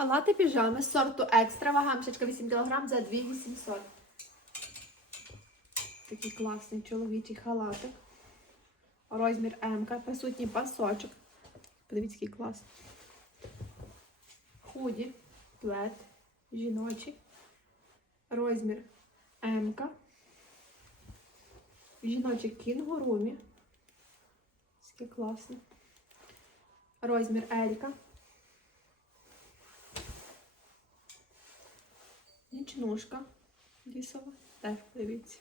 Халати піжами сорту екстра, вага мішечка 8 кг за 2800. Такий класний чоловічий халатик. Розмір М, присутній пасочок. Подивіться, який класний. Худі, плед, жіночий. Розмір М. Жіночий кінгурумі. Скільки класно. Розмір Елька. Нічнушка лісова. Теж дивіться.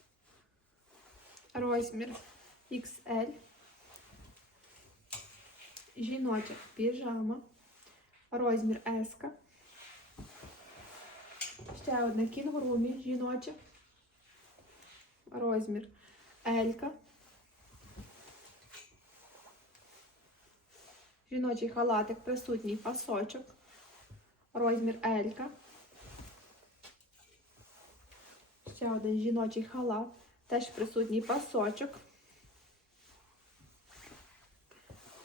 Розмір XL. Жіноча піжама. Розмір S. Ще одне кінгурумі жіноче. Розмір L. Жіночий халатик присутній пасочок. Розмір L. Ще один жіночий халат. Теж присутній пасочок.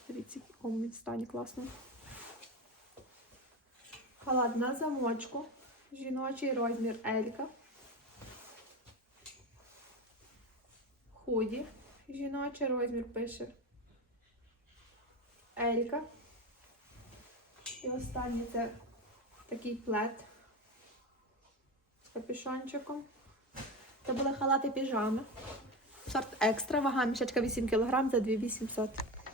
Дивіться, в якому він стані класно. Халат на замочку. Жіночий розмір Елька. Худі. Жіночий розмір пише Елька. І останнє це такий плед з капюшончиком. Це були халати піжами. Сорт екстра, вага мішечка 8 кг за 2800.